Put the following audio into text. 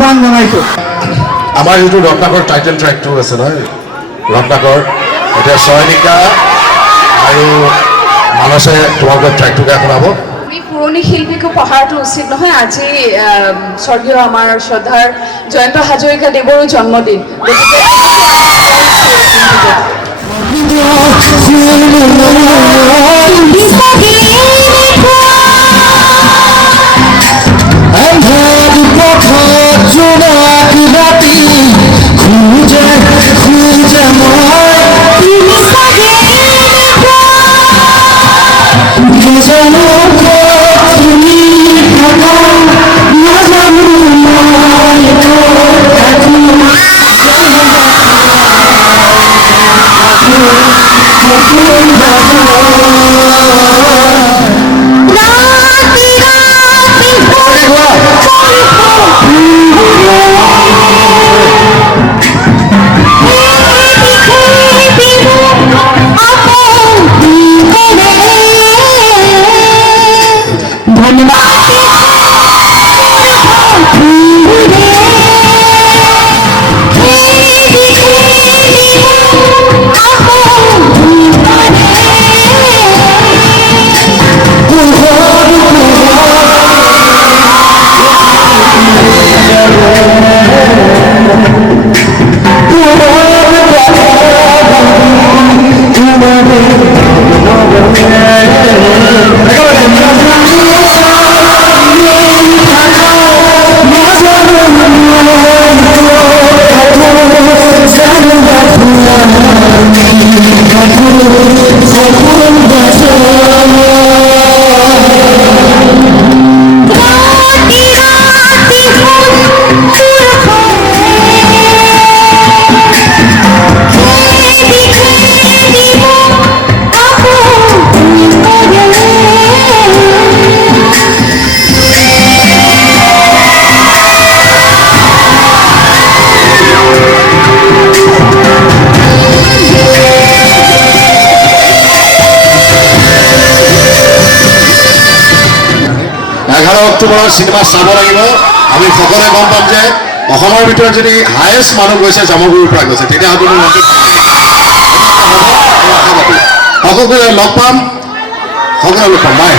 আহ্বান জনাইছোঁ। আমাৰ যিটো ৰত্নাকৰ টাইটেল ট্ৰেকটো আছে নহয়, ৰত্নাকৰ এতিয়া চয়নিকা আৰু মানসে তোমালোকৰ ট্ৰেকটোকে শুনাব। পুৰণি শিল্পীকো পঢ়াটো উচিত নহয়। আজি স্বৰ্গীয় আমাৰ শ্ৰদ্ধাৰ জয়ন্ত হাজৰিকাদেৱৰো জন্মদিন, গতিকে অক্টোবৰৰ চিনেমা চাব লাগিব। আমি সকলোৱে গম পাম যে অসমৰ ভিতৰত যদি হায়েষ্ট মানুহ গৈছে জামুগুৰিৰ পৰা গৈছে, তেতিয়াহ'লে মোৰ মনটো সকলোকে লগ পাম, সকলোৱে লগ পাম। বাই।